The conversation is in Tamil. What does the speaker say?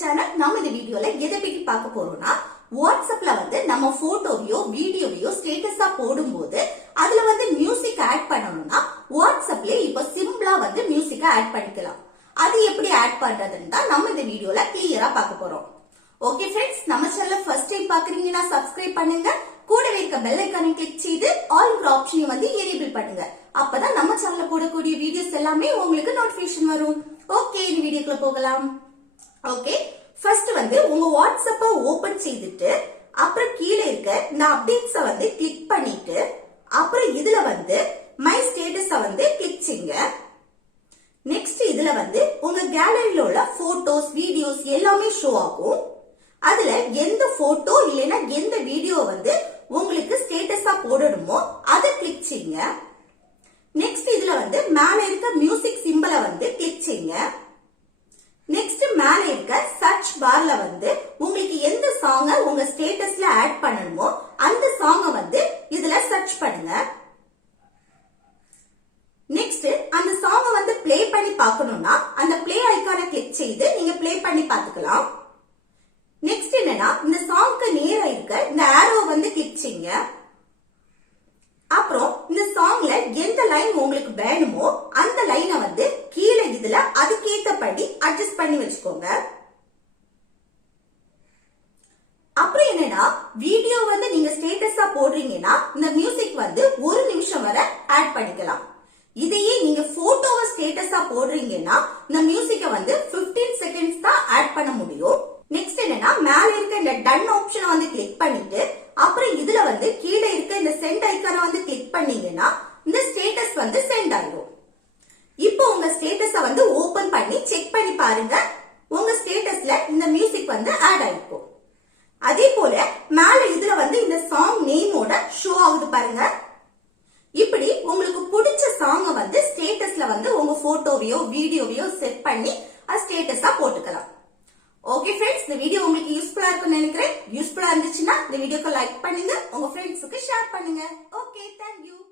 சேனல். நம்ம இந்த வீடியோல எதை பத்தி பார்க்க போறோம்னா, வாட்ஸ்அப்ல நம்ம போட்டோவையோ வீடியோவையோ ஸ்டேட்டஸா போடும்போது அதுல மியூசிக் ஆட் பண்ணணும்னா வாட்ஸ்அப்ல இப்ப சிம்பிளா மியூசிக் ஆட் பண்ணிக்கலாம். அது எப்படி ஆட் பண்றதுன்னு தான் நம்ம இந்த வீடியோல கிளியரா பார்க்க போறோம். ஓகே ஃப்ரெண்ட்ஸ், நம்ம சேனலை ஃபர்ஸ்ட் டைம் பாக்குறீங்கன்னா சப்ஸ்கிரைப் பண்ணுங்க. கூடவே இருக்க பெல் ஐகானை கிளிக் செய்து ஆல்ங்கிற ஆப்ஷனை எனேபிள் பண்ணுங்க. அப்பதான் நம்ம சேனல்ல போடக்கூடிய வீடியோஸ் எல்லாமே உங்களுக்கு நோட்டிபிகேஷன் வரும். ஓகே, இந்த வீடியோக்குள்ள போகலாம். ஓகே, ஃபர்ஸ்ட் உங்க வாட்ஸ்அப்ப ஓபன் செய்துட்டு அப்புறம் கீழே இருக்க இந்த அப்டேட்ஸ கிளிக் பண்ணிட்டு அப்புறம் இதுல மை ஸ்டேட்டஸ கிளிக் செய்யுங்க. நெக்ஸ்ட் இதுல உங்க கேலரியில உள்ள போட்டோஸ் வீடியோஸ் எல்லாமே ஷோ ஆகும். அதுல எந்த போட்டோ இல்லைன்னா எந்த வீடியோ உங்களுக்கு ஸ்டேட்டஸா போடணுமோ அதை கிளிக் செய்யுங்க. நெக்ஸ்ட் இதுல மேல இருக்க மியூசிக் சிம்பலை கிளிக் செய்யுங்க. நெக்ஸ்ட் மேல இருக்க சர்ச் பார்ல உங்களுக்கு எந்த சாங்க உங்க ஸ்டேட்டஸ்ல ஆட் பண்ணணுமோ அந்த சாங்க இதுல சர்ச் பண்ணுங்க. நெக்ஸ்ட் அந்த சாங்க ப்ளே பண்ணி பார்க்கணும்னா அந்த ப்ளே ஐகானை கிளிக் செய்து நீங்க ப்ளே பண்ணி பார்த்துக்கலாம். நெக்ஸ்ட் என்னன்னா, இந்த சாங்க்கு நேரா இருக்க இந்த ஆரோ கிளிக் செய்யுங்க. அப்புறம் இந்த சாங்ல எந்த லைன் உங்களுக்கு வேணுமோ அந்த லைனை கீழே இதுல அதுக்கேத்தபடி அட்ஜஸ்ட் பண்ணி வச்சுக்கோங்க. அப்புறம் என்னன்னா, வீடியோ நீங்க ஸ்டேட்டஸா போடுறீங்கன்னா இந்த மியூசிக் 1 நிமிஷம் வரை ஆட் பண்ணிக்கலாம். இதையே நீங்க போட்டோவை ஸ்டேட்டஸா போடுறீங்கன்னா இந்த மியூசிக்க 15 செகண்ட்ஸ் தான் ஆட் பண்ண முடியும். நெக்ஸ்ட் என்னன்னா, மேல இருக்க இந்த டன் ஆப்ஷனை கிளிக் பண்ணிட்டு அப்புறம் இதுல கீழே இருக்க இந்த சென்ட் ஐகானை கிளிக் பண்ணீங்கன்னா இந்த ஸ்டேட்டஸ் சென்ட் ஆயிடும். இப்போ உங்க ஸ்டேட்டஸ ஓபன் பண்ணி செக் பண்ணி பாருங்க. உங்க ஸ்டேட்டஸ்ல இந்த மியூசிக் ஆட் ஆயிருக்கும். அதே போல மேல இதுல இந்த சாங் நேமோட ஷோ ஆகுது பாருங்க. இப்படி உங்களுக்கு பிடிச்ச சாங்க ஸ்டேட்டஸ்ல உங்க போட்டோவையோ வீடியோவையோ செட் பண்ணி ஸ்டேட்டஸா போட்டுக்கலாம். ஓகே ஃப்ரெண்ட்ஸ், இந்த வீடியோ உங்களுக்கு யூஸ்ஃபுல்லா இருக்கும்னு நினைக்கிறேன். யூஸ்ஃபுல்லா இருந்துச்சுன்னா இந்த வீடியோக்கு லைக் பண்ணுங்க, உங்க ஃப்ரெண்ட்ஸுக்கு ஷேர் பண்ணுங்க. Okay, thank you.